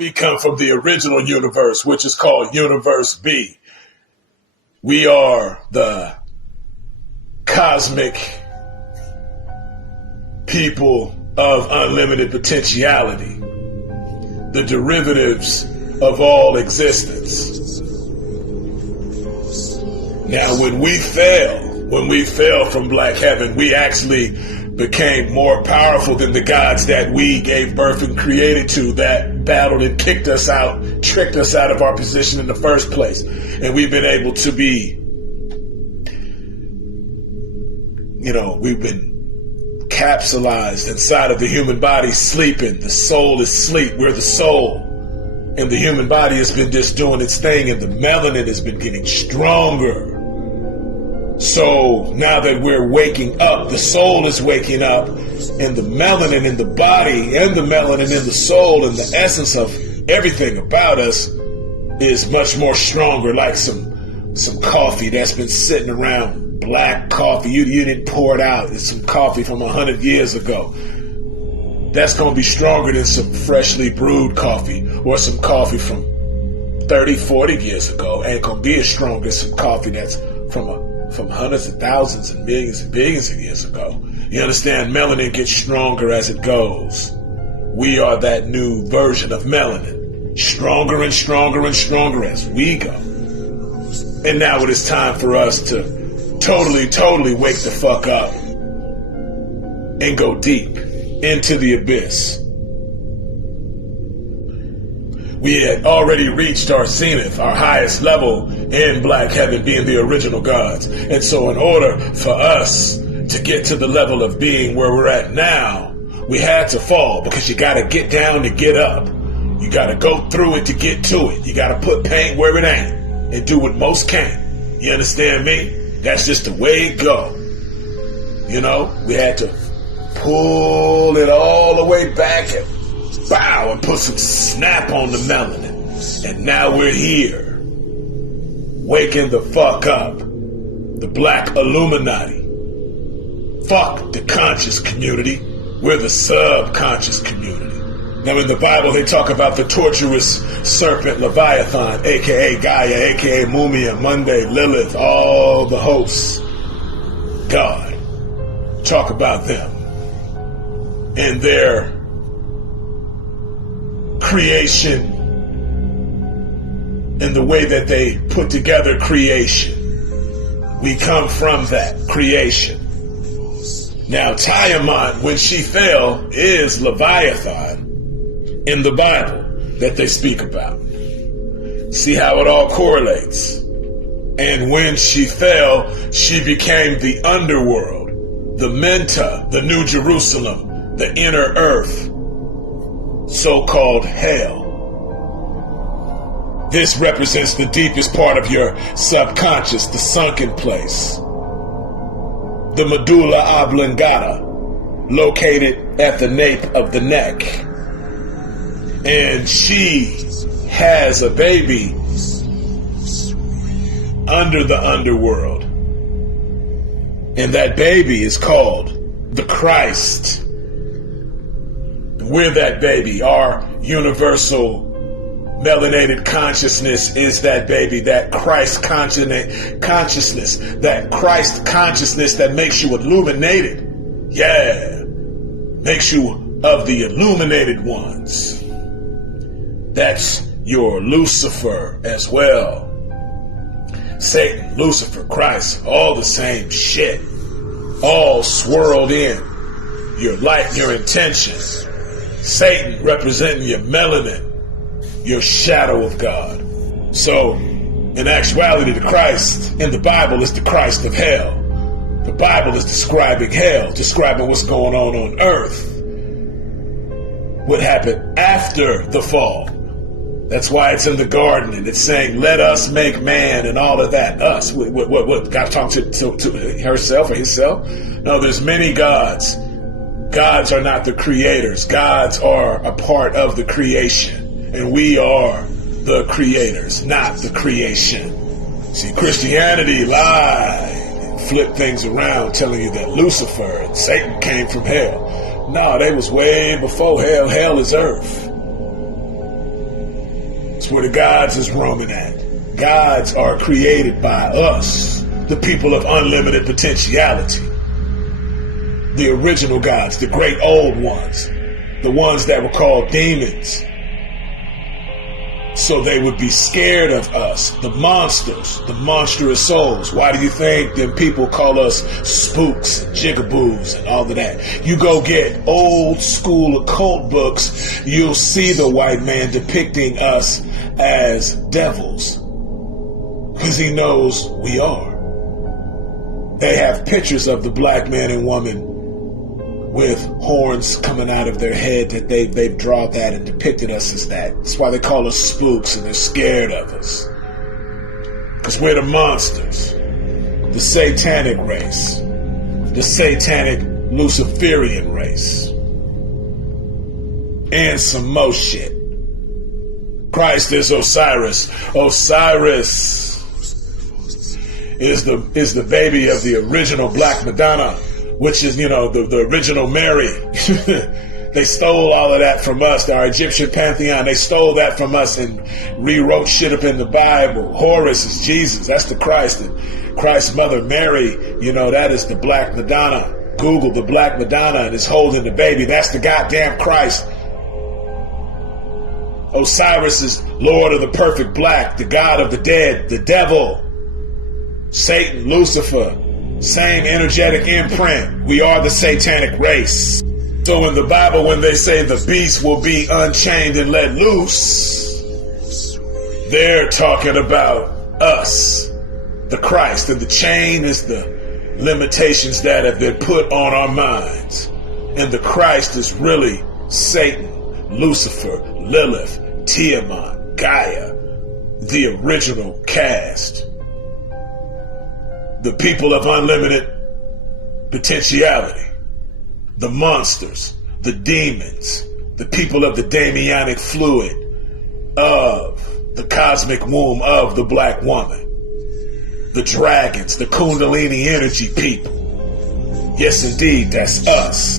We come from the original universe, which is called Universe B. We are the cosmic people of unlimited potentiality, the derivatives of all existence. Now, when we fell from Black Heaven, we actually became more powerful than the gods that we gave birth and created to, that battled and kicked us out, tricked us out of our position in the first place. And we've been able to be, we've been capsulized inside of the human body, sleeping. The soul is asleep. We're the soul. And the human body has been just doing its thing, and the melanin has been getting stronger. So now that we're waking up, the soul is waking up, and the melanin in the body and the melanin in the soul and the essence of everything about us is much more stronger, like some coffee that's been sitting around, black coffee. You didn't pour it out. It's some coffee from 100 years ago. That's going to be stronger than some freshly brewed coffee, or some coffee from 30, 40 years ago. Ain't going to be as strong as some coffee that's from hundreds of thousands and millions and billions of years ago. You understand? Melanin gets stronger as it goes. We are that new version of melanin, stronger and stronger and stronger as we go. And now it is time for us to totally wake the fuck up and go deep into the abyss. We had already reached our zenith, our highest level in Black Heaven, being the original gods. And so in order for us to get to the level of being where we're at now, we had to fall, because you got to get down to get up. You got to go through it to get to it. You got to put paint where it ain't and do what most can't. You understand me? That's just the way it go. We had to pull it all the way back and bow and put some snap on the melanin. And now we're here, waking the fuck up. The Black Illuminati. Fuck the conscious community. We're the subconscious community. Now in the Bible they talk about the torturous serpent Leviathan, aka Gaia, aka Mumia, Monday, Lilith, all the hosts. God. Talk about them and their creation and the way that they put together creation. We come from that creation. Now Tiamat, when she fell, is Leviathan in the Bible that they speak about. See how it all correlates. And when she fell, she became the underworld, the Menta, the New Jerusalem, the inner earth, so-called hell. This represents the deepest part of your subconscious, the sunken place. The medulla oblongata, located at the nape of the neck. And she has a baby under the underworld. And that baby is called the Christ. We're that baby. Our universal melanated consciousness is that baby, that Christ consciousness, that Christ consciousness that makes you illuminated. Yeah, makes you of the illuminated ones. That's your Lucifer as well. Satan, Lucifer, Christ, all the same shit. All swirled in. Your light, your intention. Satan representing your melanin, your shadow of God. So, in actuality, the Christ in the Bible is the Christ of hell. The Bible is describing hell, describing what's going on earth. What happened after the fall. That's why it's in the garden, and it's saying, let us make man, and all of that. Us. What? God talking to herself or himself? No, there's many gods. Gods are not the creators. Gods are a part of the creation. And we are the creators, not the creation. See, Christianity lied and flipped things around, telling you that Lucifer and Satan came from hell. No, they was way before hell. Hell is earth. That's where the gods is roaming at. Gods are created by us, the people of unlimited potentiality. The original gods, the great old ones, the ones that were called demons. So they would be scared of us, the monsters, the monstrous souls. Why do you think them people call us spooks and jigaboos and all of that? You go get old school occult books, you'll see the white man depicting us as devils, because he knows we are. They have pictures of the black man and woman with horns coming out of their head, that they've drawn that and depicted us as that. That's why they call us spooks, and they're scared of us. Because we're the monsters, the satanic race, the satanic Luciferian race, and some more shit. Christ is Osiris. Osiris is the baby of the original Black Madonna, which is, the original Mary. They stole all of that from us, our Egyptian pantheon. They stole that from us and rewrote shit up in the Bible. Horus is Jesus. That's the Christ. And Christ's mother, Mary, that is the Black Madonna. Google the Black Madonna and it's holding the baby. That's the goddamn Christ. Osiris is Lord of the perfect black, the God of the dead, the devil, Satan, Lucifer. Same energetic imprint. We are the satanic race. So in the Bible, when they say the beast will be unchained and let loose, they're talking about us, the Christ. And the chain is the limitations that have been put on our minds. And the Christ is really Satan, Lucifer, Lilith, Tiamat, Gaia, the original cast. The people of unlimited potentiality, the monsters, the demons, the people of the Damianic fluid of the cosmic womb of the black woman, the dragons, the Kundalini energy people. Yes, indeed, that's us.